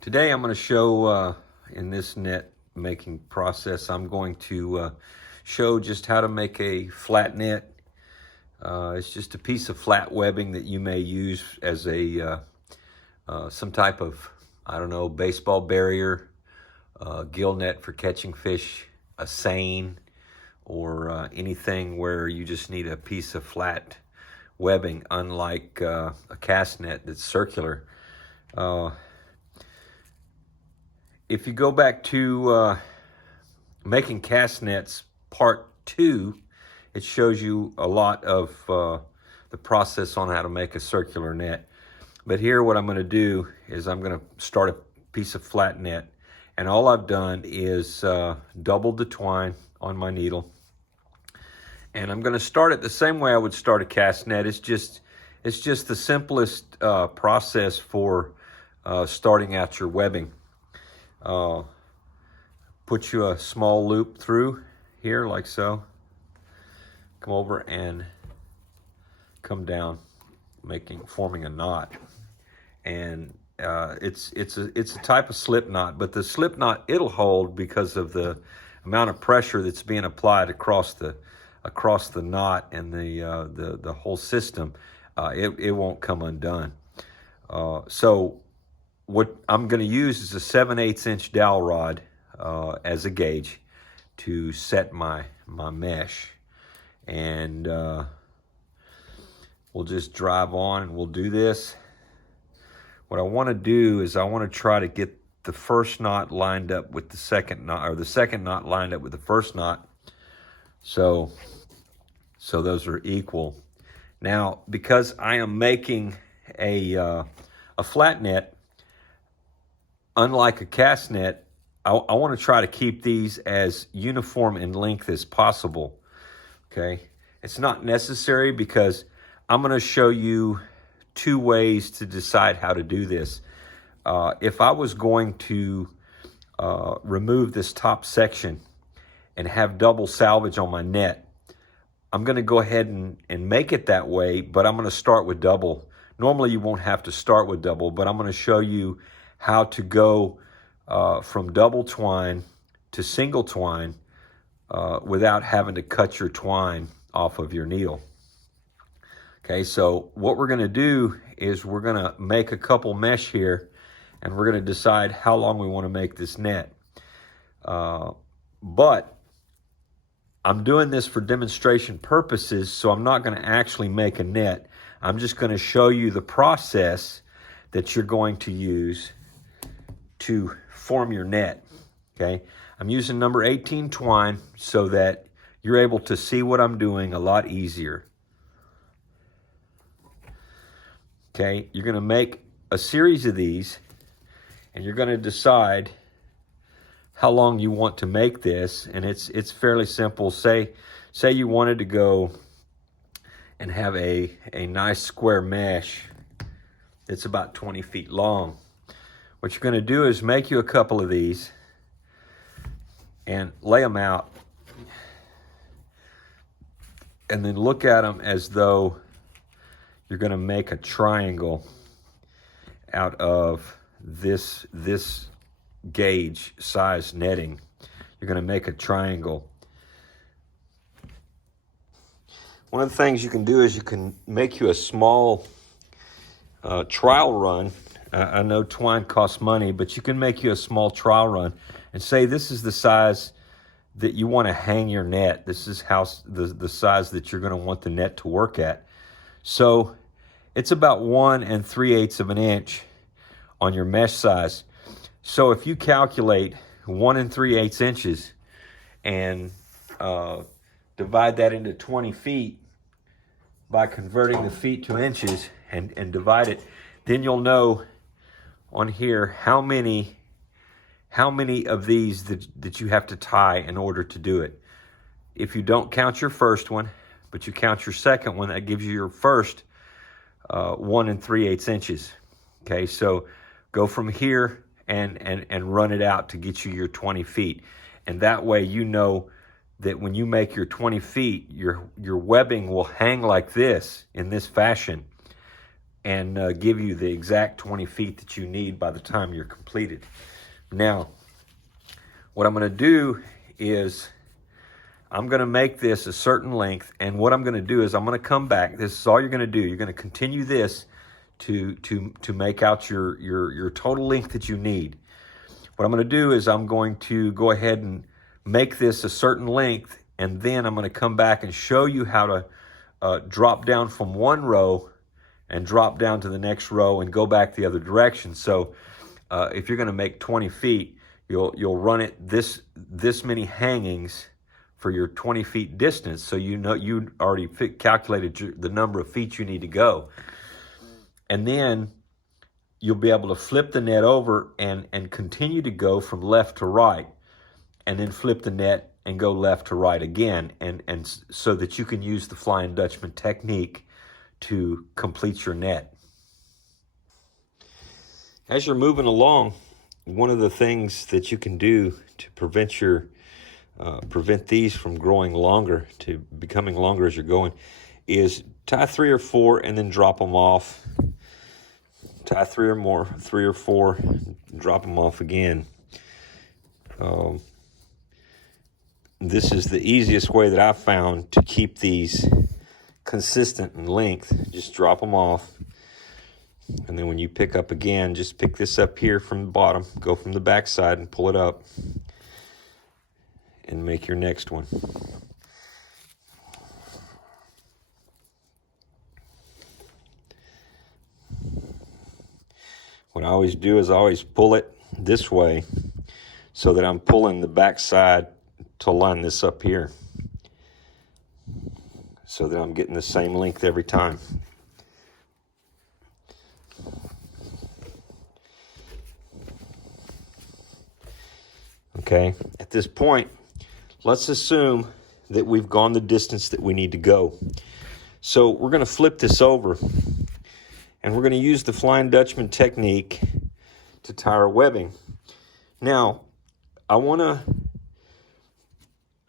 Today I'm going to show in this net making process, I'm going to show just how to make a flat net. It's just a piece of flat webbing that you may use as a some type of, I don't know, baseball barrier, gill net for catching fish, a seine, or anything where you just need a piece of flat webbing, unlike a cast net that's circular. If you go back to making cast nets part 2, it shows you a lot of the process on how to make a circular net. But here what I'm going to do is I'm going to start a piece of flat net, and all I've done is doubled the twine on my needle, and I'm going to start it the same way I would start a cast net. It's just the simplest process for starting out your webbing. Put you a small loop through here like so, come over and come down, forming a knot. And it's a type of slip knot, but the slip knot, it'll hold because of the amount of pressure that's being applied across the knot and the whole system. It won't come undone. So what I'm going to use is a 7/8 inch dowel rod as a gauge to set my mesh, and we'll just drive on and we'll do this. What I want to do is I want to try to get the first knot lined up with the second knot, or the second knot lined up with the first knot, so those are equal. Now, because I am making a flat net, unlike a cast net, I want to try to keep these as uniform in length as possible, okay? It's not necessary because I'm going to show you 2 ways to decide how to do this. If I was going to remove this top section and have double salvage on my net, I'm going to go ahead and make it that way, but I'm going to start with double. Normally you won't have to start with double, but I'm going to show you how to go from double twine to single twine without having to cut your twine off of your needle. Okay, so what we're going to do is we're going to make a couple mesh here, and we're going to decide how long we want to make this net. But I'm doing this for demonstration purposes, so I'm not going to actually make a net. I'm just going to show you the process that you're going to use to form your net, okay? I'm using number 18 twine so that you're able to see what I'm doing a lot easier. Okay, you're going to make a series of these, and you're going to decide how long you want to make this, and it's fairly simple. Say you wanted to go and have a nice square mesh that's about 20 feet long. What you're going to do is make you a couple of these and lay them out, and then look at them as though you're going to make a triangle out of this gauge size netting. You're going to make a triangle. One of the things you can do is you can make you a small trial run. I know twine costs money, but you can make you a small trial run and say this is the size that you want to hang your net. This is how the size that you're going to want the net to work at. So it's about 1 3/8 of an inch on your mesh size. So if you calculate 1 3/8 inches and divide that into 20 feet by converting the feet to inches and divide it, then you'll know on here how many of these that you have to tie in order to do it. If you don't count your first one, but you count your second one, that gives you your first 1 3/8 inches. Okay, so go from here and run it out to get you your 20 feet. And that way you know that when you make your 20 feet, your webbing will hang like this, in this fashion, and give you the exact 20 feet that you need by the time you're completed. Now, what I'm going to do is I'm going to make this a certain length, and what I'm going to do is I'm going to come back. This is all you're going to do. You're going to continue this to make out your total length that you need. What I'm going to do is I'm going to go ahead and make this a certain length, and then I'm going to come back and show you how to drop down from one row and drop down to the next row and go back the other direction. So if you're going to make 20 feet, you'll run it this many hangings for your 20 feet distance, so you know you already calculated the number of feet you need to go. And then you'll be able to flip the net over and continue to go from left to right, and then flip the net and go left to right again, and so that you can use the Flying Dutchman technique to complete your net. As you're moving along, one of the things that you can do to prevent these from growing longer, to becoming longer as you're going, is tie 3 or 4 and then drop them off. Tie 3 or 4, drop them off again. This is the easiest way that I've found to keep these consistent in length. Just drop them off, and then when you pick up again, just pick this up here from the bottom, go from the back side and pull it up, and make your next one. What I always do is I always pull it this way so that I'm pulling the back side to line this up here, so that I'm getting the same length every time. Okay, at this point, let's assume that we've gone the distance that we need to go. So we're going to flip this over, and we're going to use the Flying Dutchman technique to tie our webbing. Now, I want to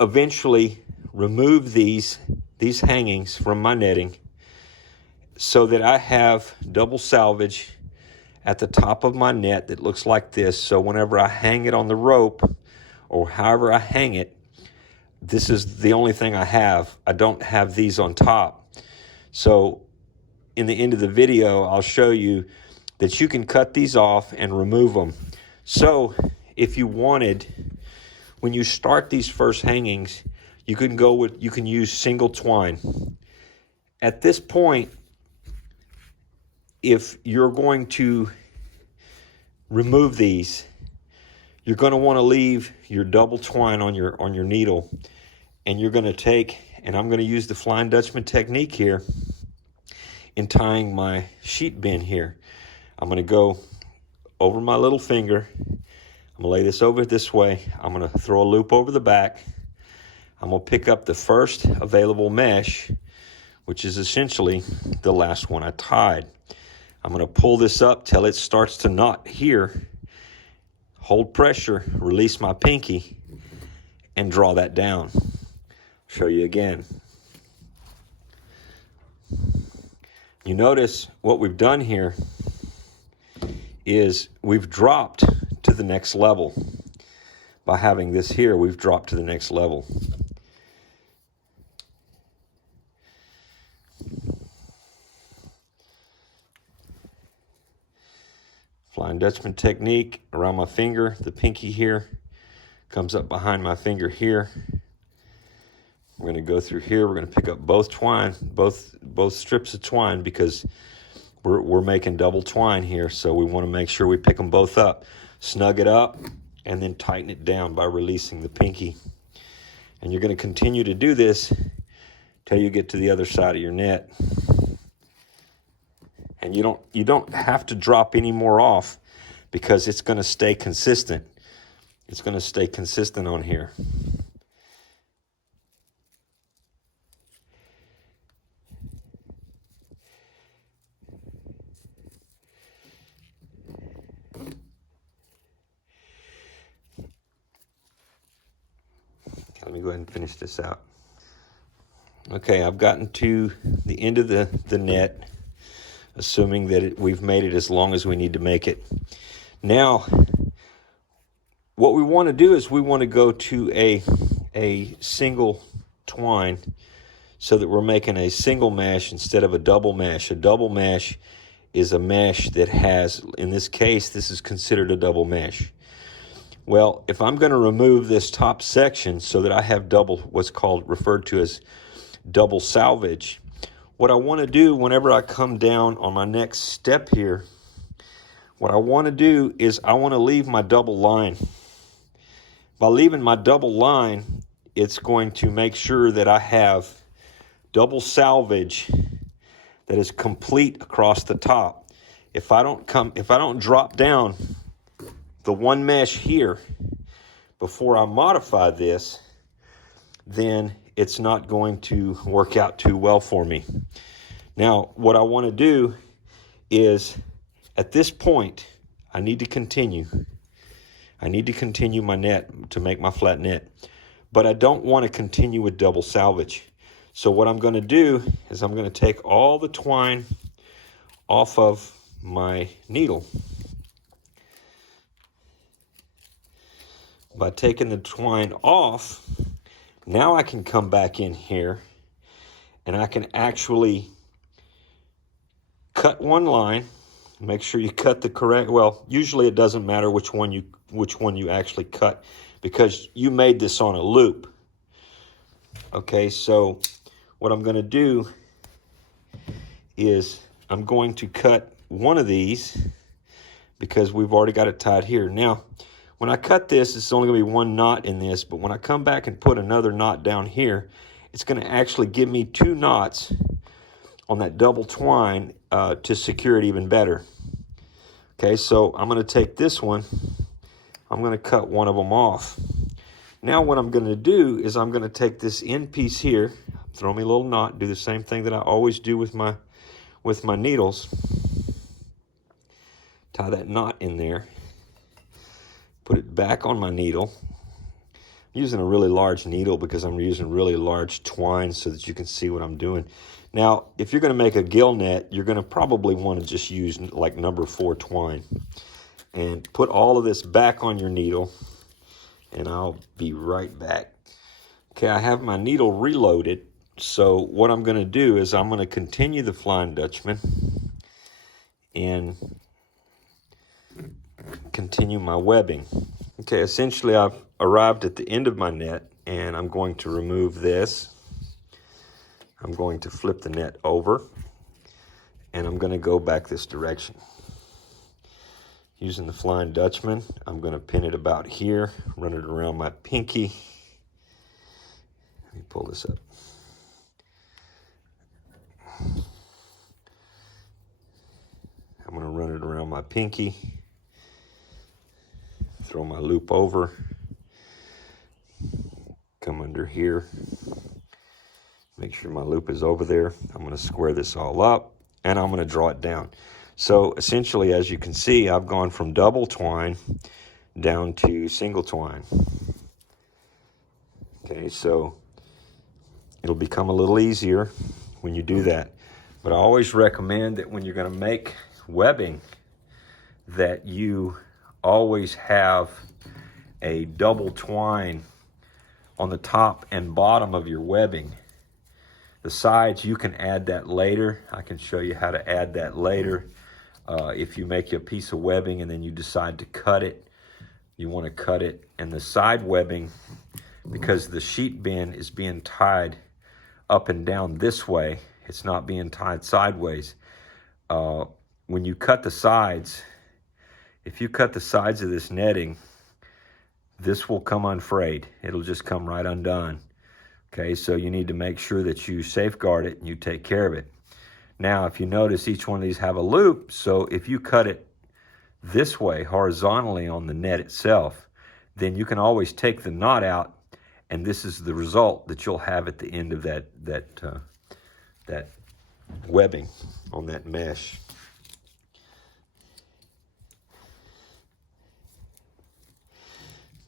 eventually remove these hangings from my netting so that I have double salvage at the top of my net that looks like this. So whenever I hang it on the rope, or however I hang it, this is the only thing I have. I don't have these on top. So in the end of the video, I'll show you that you can cut these off and remove them. So if you wanted, when you start these first hangings, you can use single twine. At this point, if you're going to remove these, you're going to want to leave your double twine on your needle, and you're going to take, and I'm going to use the Flying Dutchman technique here in tying my sheet bin here. I'm going to go over my little finger. I'm going to lay this over this way. I'm going to throw a loop over the back. I'm going to pick up the first available mesh, which is essentially the last one I tied. I'm going to pull this up till it starts to knot here. Hold pressure, release my pinky, and draw that down. Show you again. You notice what we've done here is we've dropped to the next level. By having this here, we've dropped to the next level. Flying Dutchman technique around my finger. The pinky here comes up behind my finger here. We're going to go through here. We're going to pick up both strips of twine, because we're making double twine here. So we want to make sure we pick them both up, snug it up, and then tighten it down by releasing the pinky. And you're going to continue to do this till you get to the other side of your net. And you don't have to drop any more off, because it's going to stay consistent. It's going to stay consistent on here. Let me go ahead and finish this out. Okay, I've gotten to the end of the net. assuming that we've made it as long as we need to make it. Now, what we want to do is we want to go to a single twine so that we're making a single mesh instead of a double mesh. A double mesh is a mesh that has, in this case, this is considered a double mesh. Well, if I'm going to remove this top section so that I have double, what's referred to as double salvage, what I want to do whenever I come down on my next step here, what I want to do is I want to leave my double line. By leaving my double line, it's going to make sure that I have double salvage that is complete across the top. If I don't drop down the one mesh here before I modify this, then it's not going to work out too well for me. Now, what I want to do is, at this point, I need to continue. I need to continue my net to make my flat net, but I don't want to continue with double salvage. So what I'm going to do is I'm going to take all the twine off of my needle. By taking the twine off, now I can come back in here and I can actually cut one line. Make sure you cut the correct, well, usually it doesn't matter which one you actually cut, because you made this on a loop. Okay, so what I'm going to do is I'm going to cut one of these because we've already got it tied here. Now, when I cut this, it's only going to be one knot in this, but when I come back and put another knot down here, it's going to actually give me 2 knots on that double twine to secure it even better. Okay, so I'm going to take this one. I'm going to cut one of them off. Now what I'm going to do is I'm going to take this end piece here, throw me a little knot, do the same thing that I always do with my needles. Tie that knot in there. Put it back on my needle. I'm using a really large needle because I'm using really large twine so that you can see what I'm doing. Now, if you're going to make a gill net, you're going to probably want to just use like number 4 twine. And put all of this back on your needle, and I'll be right back. Okay, I have my needle reloaded, so what I'm going to do is I'm going to continue the Flying Dutchman and continue my webbing. Okay, essentially I've arrived at the end of my net, and I'm going to remove this. I'm going to flip the net over, and I'm going to go back this direction. Using the Flying Dutchman, I'm going to pin it about here, run it around my pinky. Let me pull this up. I'm going to run it around my pinky, throw my loop over, come under here, make sure my loop is over there. I'm going to square this all up, and I'm going to draw it down. So essentially, as you can see, I've gone from double twine down to single twine. Okay, so it'll become a little easier when you do that. But I always recommend that when you're going to make webbing, that you always have a double twine on the top and bottom of your webbing. The sides, you can add that later. I can show you how to add that later. If you make a piece of webbing and then you decide to cut it, you want to cut it. And the side webbing, because the sheet bin is being tied up and down this way, it's not being tied sideways. When you cut the sides, if you cut the sides of this netting, this will come unfrayed. It'll just come right undone. Okay, so you need to make sure that you safeguard it and you take care of it. Now, if you notice, each one of these have a loop, so if you cut it this way, horizontally on the net itself, then you can always take the knot out, and this is the result that you'll have at the end of that webbing on that mesh.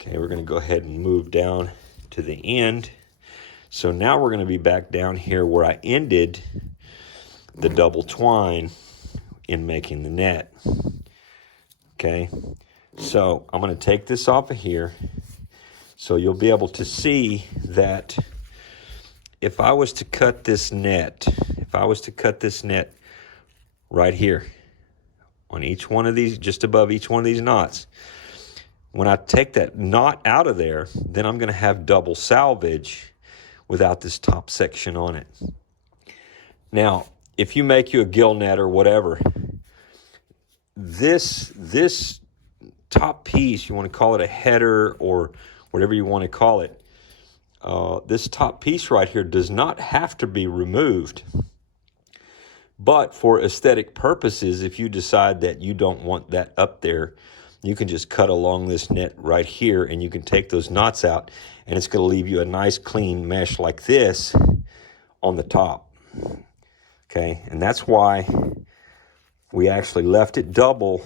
Okay, we're going to go ahead and move down to the end. So now we're going to be back down here where I ended the double twine in making the net. Okay, so I'm going to take this off of here so you'll be able to see that if I was to cut this net, right here on each one of these, just above each one of these knots, when I take that knot out of there, then I'm going to have double salvage without this top section on it. Now, if you make you a gill net or whatever, this top piece, you want to call it a header or whatever you want to call it, this top piece right here does not have to be removed. But for aesthetic purposes, if you decide that you don't want that up there, you can just cut along this net right here, and you can take those knots out, and it's going to leave you a nice clean mesh like this on the top. Okay, and that's why we actually left it double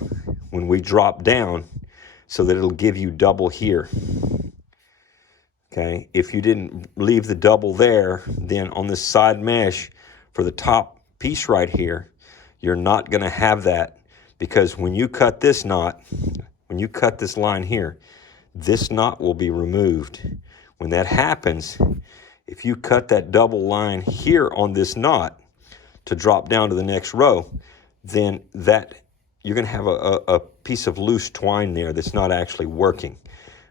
when we drop down, so that it'll give you double here. Okay, if you didn't leave the double there, then on this side mesh for the top piece right here, you're not going to have that, because when you cut this knot, when you cut this line here, this knot will be removed. When that happens, if you cut that double line here on this knot to drop down to the next row, then that you're going to have a piece of loose twine there that's not actually working.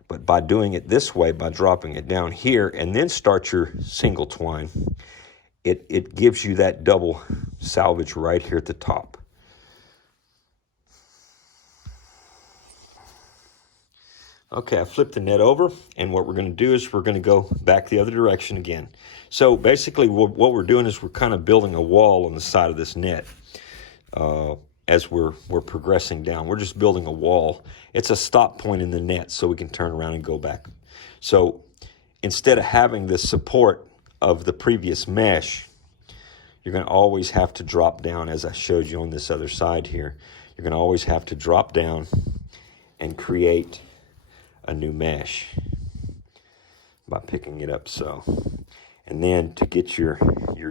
But by doing it this way, by dropping it down here and then start your single twine, it gives you that double salvage right here at the top. Okay, I flipped the net over, and what we're going to do is we're going to go back the other direction again. So basically what we're doing is we're kind of building a wall on the side of this net as we're progressing down. We're just building a wall. It's a stop point in the net so we can turn around and go back. So instead of having the support of the previous mesh, you're going to always have to drop down, as I showed you on this other side here. You're going to always have to drop down and create a new mesh by picking it up so. And then to get your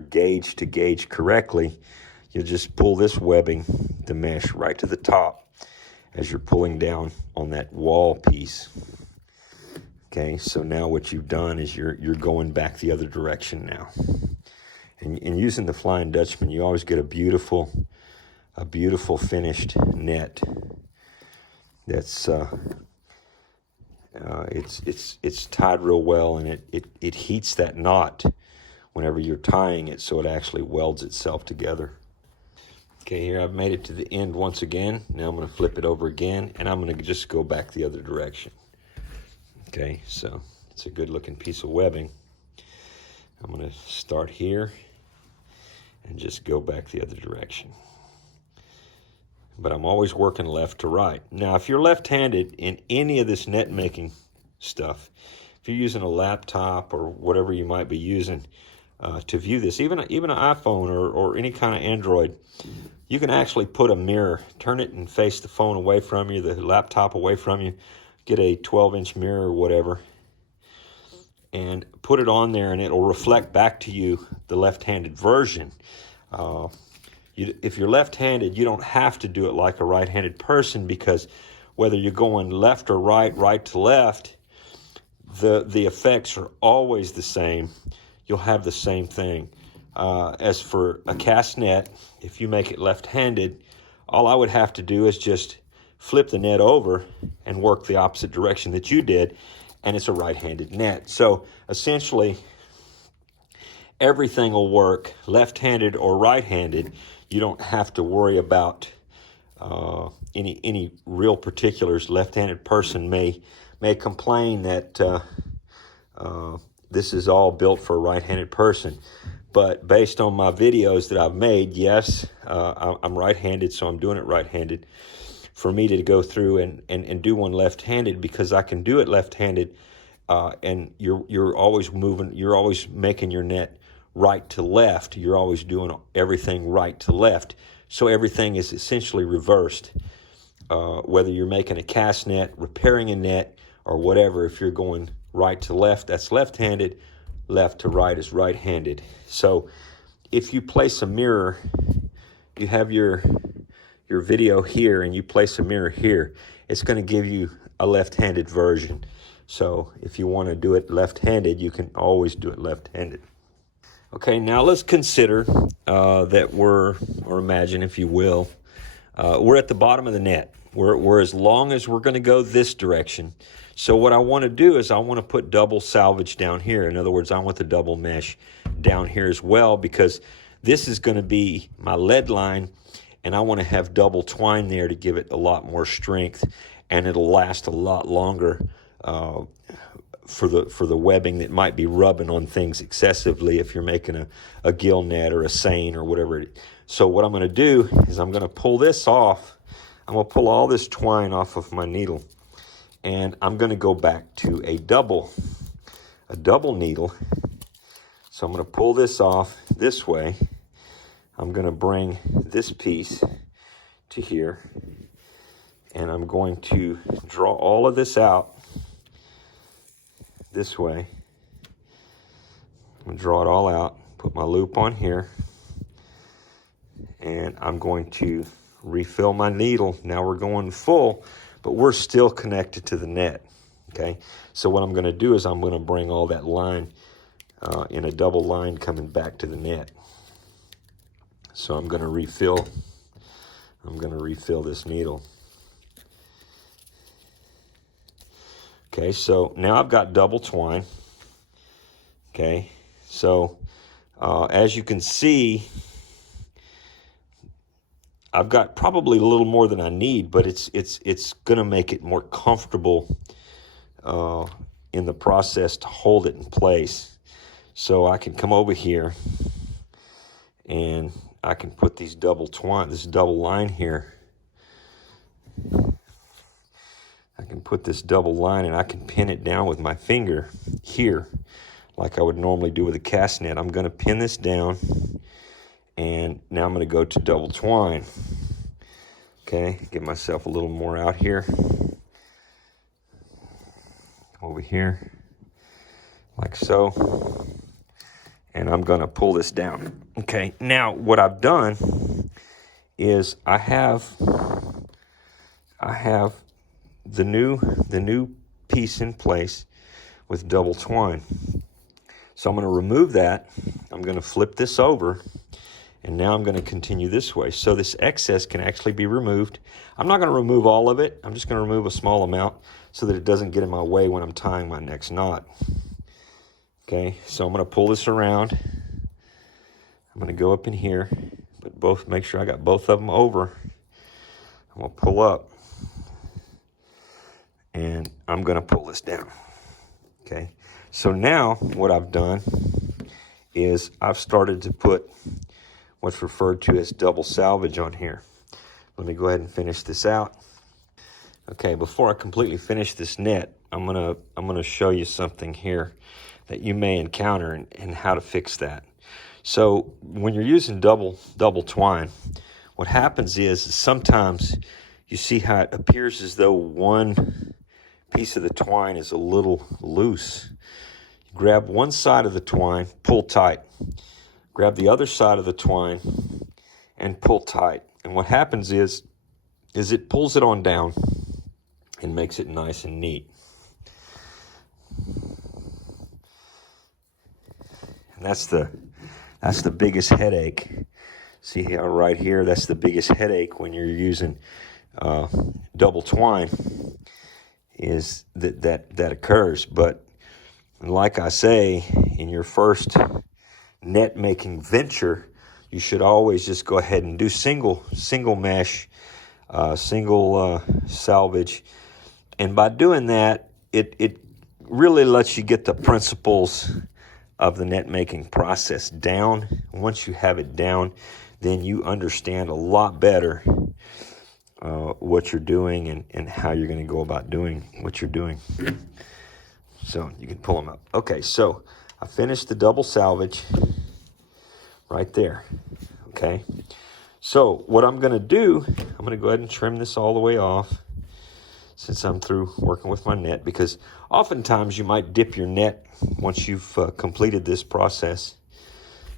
gauge to gauge correctly, you'll just pull this webbing, the mesh, right to the top as you're pulling down on that wall piece. Okay, so now what you've done is you're going back the other direction now. And using the Flying Dutchman, you always get a beautiful finished net. That's it's tied real well, and it heats that knot whenever you're tying it, so it actually welds itself together. Okay, here I've made it to the end once again. Now I'm going to flip it over again, and I'm going to just go back the other direction. Okay, so it's a good looking piece of webbing. I'm going to start here and just go back the other direction. But I'm always working left to right. Now, if you're left-handed in any of this net making stuff, if you're using a laptop or whatever you might be using to view this, even an iPhone or any kind of Android, you can actually put a mirror, turn it and face the phone away from you, the laptop away from you, get a 12-inch mirror or whatever, and put it on there, and it'll reflect back to you the left-handed version. If you're left-handed, you don't have to do it like a right-handed person, because whether you're going left or right, right to left, the effects are always the same. You'll have the same thing. As for a cast net, if you make it left-handed, all I would have to do is just flip the net over and work the opposite direction that you did, and it's a right-handed net. So essentially, everything will work left-handed or right-handed. You don't have to worry about any real particulars. Left-handed person may complain that this is all built for a right-handed person. But based on my videos that I've made, yes, I'm right-handed, so I'm doing it right-handed. For me to go through and do one left-handed, because I can do it left-handed, and you're always moving, you're always making your net right to left. You're always doing everything right to left. So everything is essentially reversed. Whether you're making a cast net, repairing a net, or whatever, if you're going right to left, that's left-handed. Left to right is right-handed. So if you place a mirror, you have your your video here and you place a mirror here, it's going to give you a left-handed version. So if you want to do it left-handed, you can always do it left-handed. Okay, now let's consider that or imagine, if you will, we're at the bottom of the net. We're as long as we're going to go this direction. So what I want to do is I want to put double salvage down here. In other words, I want the double mesh down here as well, because this is going to be my lead line, and I want to have double twine there to give it a lot more strength, and it'll last a lot longer for the webbing that might be rubbing on things excessively if you're making a gill net or a seine or whatever. So what I'm going to do is I'm going to pull this off. I'm going to pull all this twine off of my needle, and I'm going to go back to a double needle. So I'm going to pull this off this way. I'm going to bring this piece to here, and I'm going to draw all of this out this way. I'm going to draw it all out, put my loop on here, and I'm going to refill my needle. Now we're going full, but we're still connected to the net. Okay, so what I'm going to do is I'm going to bring all that line in a double line coming back to the net. So I'm going to refill this needle. Okay, so now I've got double twine. Okay, so as you can see, I've got probably a little more than I need, but it's going to make it more comfortable in the process to hold it in place. So I can come over here and I can put these double twine, this double line here. I can put this double line and I can pin it down with my finger here, like I would normally do with a cast net. I'm going to pin this down, and now I'm going to go to double twine. Okay, get myself a little more out here. Over here, like so. And I'm going to pull this down. Okay, now what I've done is I have the new piece in place with double twine. So I'm going to remove that. I'm going to flip this over, and now I'm going to continue this way. So this excess can actually be removed. I'm not going to remove all of it. I'm just going to remove a small amount so that it doesn't get in my way when I'm tying my next knot. Okay, so I'm going to pull this around. I'm going to go up in here, but make sure I got both of them over. I'm going to pull up, and I'm going to pull this down. Okay, so now what I've done is I've started to put what's referred to as double salvage on here. Let me go ahead and finish this out. Okay, before I completely finish this net, I'm gonna show you something here that you may encounter and how to fix that. So when you're using double twine, what happens is sometimes you see how it appears as though one piece of the twine is a little loose. You grab one side of the twine, pull tight. Grab the other side of the twine and pull tight. And what happens is it pulls it on down and makes it nice and neat. And that's the biggest headache. See how right here, that's the biggest headache when you're using double twine, is that occurs. But like I say, in your first net making venture, you should always just go ahead and do single mesh, single salvage. And by doing that, it really lets you get the principles of the net making process down. Once you have it down, then you understand a lot better what you're doing and how you're going to go about doing what you're doing. So you can pull them up. Okay, so I finished the double salvage right there. Okay, so what I'm going to do, I'm going to go ahead and trim this all the way off since I'm through working with my net, because oftentimes you might dip your net once you've completed this process.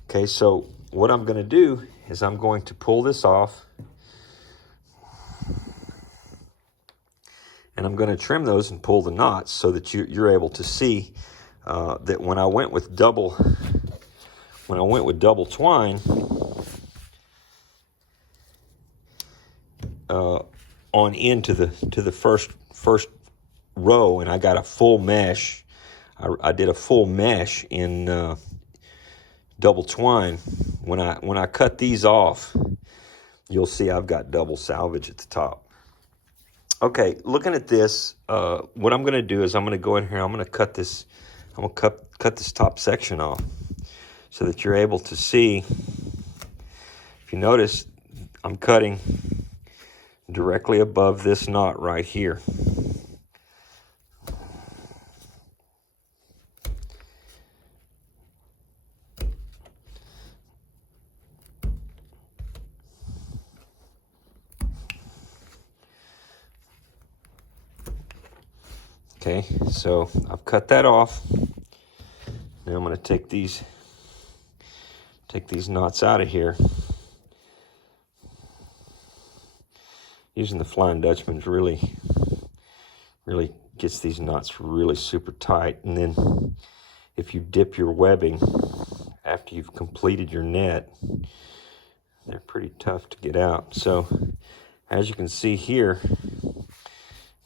Okay, so what I'm going to do is I'm going to pull this off. And I'm going to trim those and pull the knots so that you're able to see that when I went with double twine on into the first row, and I got a full mesh. I did a full mesh in double twine. When I cut these off, you'll see I've got double salvage at the top. Okay, looking at this, what I'm going to do is I'm going to go in here. I'm going to cut this. I'm going to cut this top section off so that you're able to see. If you notice, I'm cutting directly above this knot right here. Okay, so I've cut that off. Now I'm going to take these knots out of here. Using the Flying Dutchman's really gets these knots really super tight. And then if you dip your webbing after you've completed your net, they're pretty tough to get out. So as you can see here,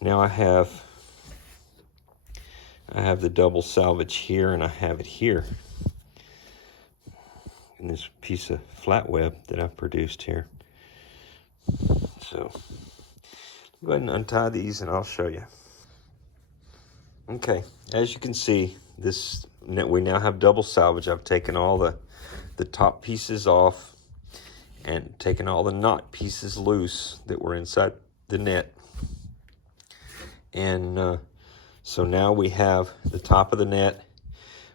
now I have the double salvage here, and I have it here in this piece of flat web that I've produced here. So go ahead and untie these and I'll show you. Okay, as you can see, we now have double salvage. I've taken all the top pieces off and taken all the knot pieces loose that were inside the net. And so now we have the top of the net,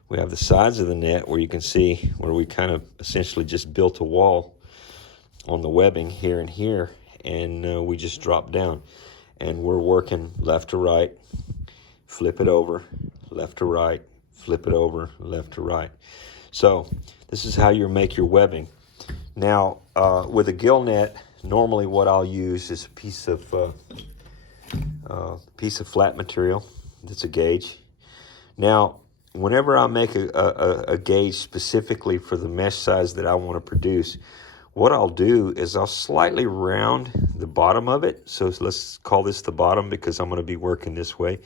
we have the sides of the net where you can see where we kind of essentially just built a wall on the webbing here and here, and we just drop down. And we're working left to right, flip it over, left to right, flip it over, left to right. So this is how you make your webbing. Now with a gill net, normally what I'll use is a piece of flat material. That's a gauge. Now, whenever I make a gauge specifically for the mesh size that I want to produce, what I'll do is I'll slightly round the bottom of it. So let's call this the bottom because I'm going to be working this way.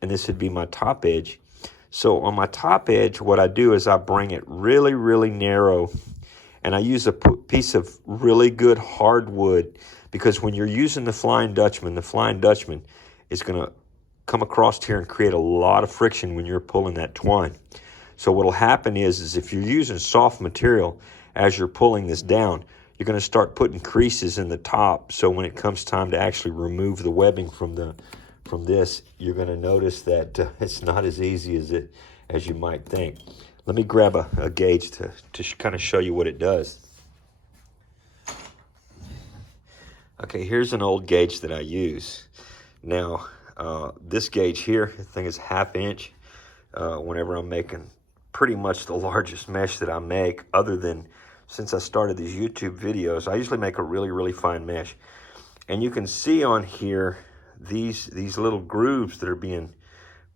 And this would be my top edge. So on my top edge, what I do is I bring it really, really narrow. And I use a piece of really good hardwood, because when you're using the Flying Dutchman is going to come across here and create a lot of friction when you're pulling that twine. So what'll happen is if you're using soft material as you're pulling this down, you're going to start putting creases in the top. So when it comes time to actually remove the webbing from this, you're going to notice that it's not as easy as you might think. Let me grab a gauge to kind of show you what it does. Okay, here's an old gauge that I use. Now, this gauge here, the thing is 1/2 inch. Whenever I'm making pretty much the largest mesh that I make, other than since I started these YouTube videos, I usually make a really, really fine mesh. And you can see on here these little grooves that are being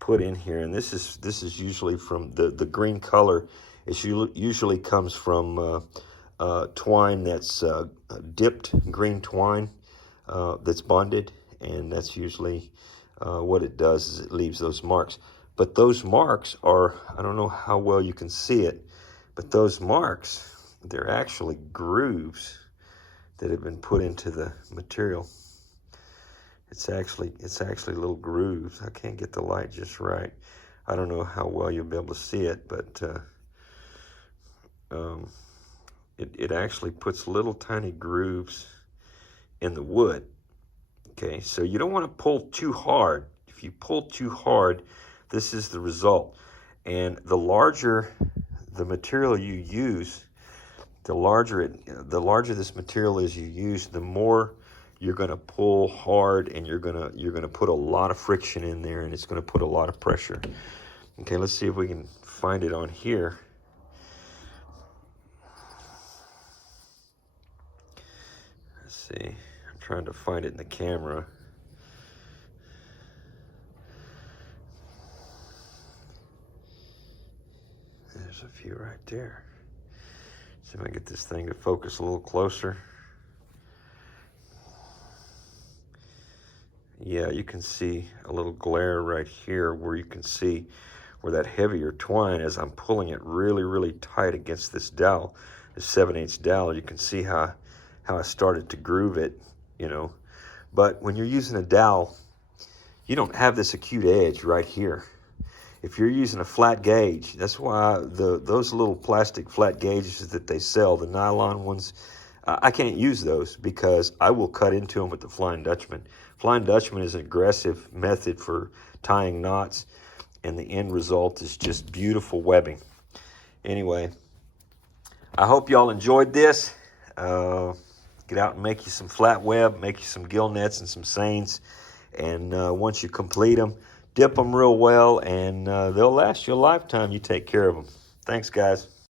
put in here. And this is usually from the green color. It usually comes from twine that's dipped green twine that's bonded, and that's usually what it does is it leaves those marks. But those marks are, I don't know how well you can see it, but those marks, they're actually grooves that have been put into the material. It's actually little grooves. I can't get the light just right. I don't know how well you'll be able to see it, but it actually puts little tiny grooves in the wood. Okay, so you don't want to pull too hard. If you pull too hard, this is the result. And the larger the material you use, the larger this material is you use, the more you're going to pull hard, and you're going to put a lot of friction in there, and it's going to put a lot of pressure. Okay, let's see if we can find it on here. Let's see. I'm trying to find it in the camera. There's a few right there. See if I can get this thing to focus a little closer. Yeah, you can see a little glare right here where you can see where that heavier twine, as I'm pulling it really, really tight against this dowel, this 7/8 dowel, you can see how I started to groove it, you know. But when you're using a dowel, you don't have this acute edge right here. If you're using a flat gauge, that's why those little plastic flat gauges that they sell, the nylon ones, I can't use those because I will cut into them with the Flying Dutchman. Flying Dutchman is an aggressive method for tying knots, and the end result is just beautiful webbing. Anyway, I hope y'all enjoyed this. Get out and make you some flat web, make you some gill nets and some seines, and once you complete them, dip them real well, and they'll last you a lifetime. You take care of them. Thanks, guys.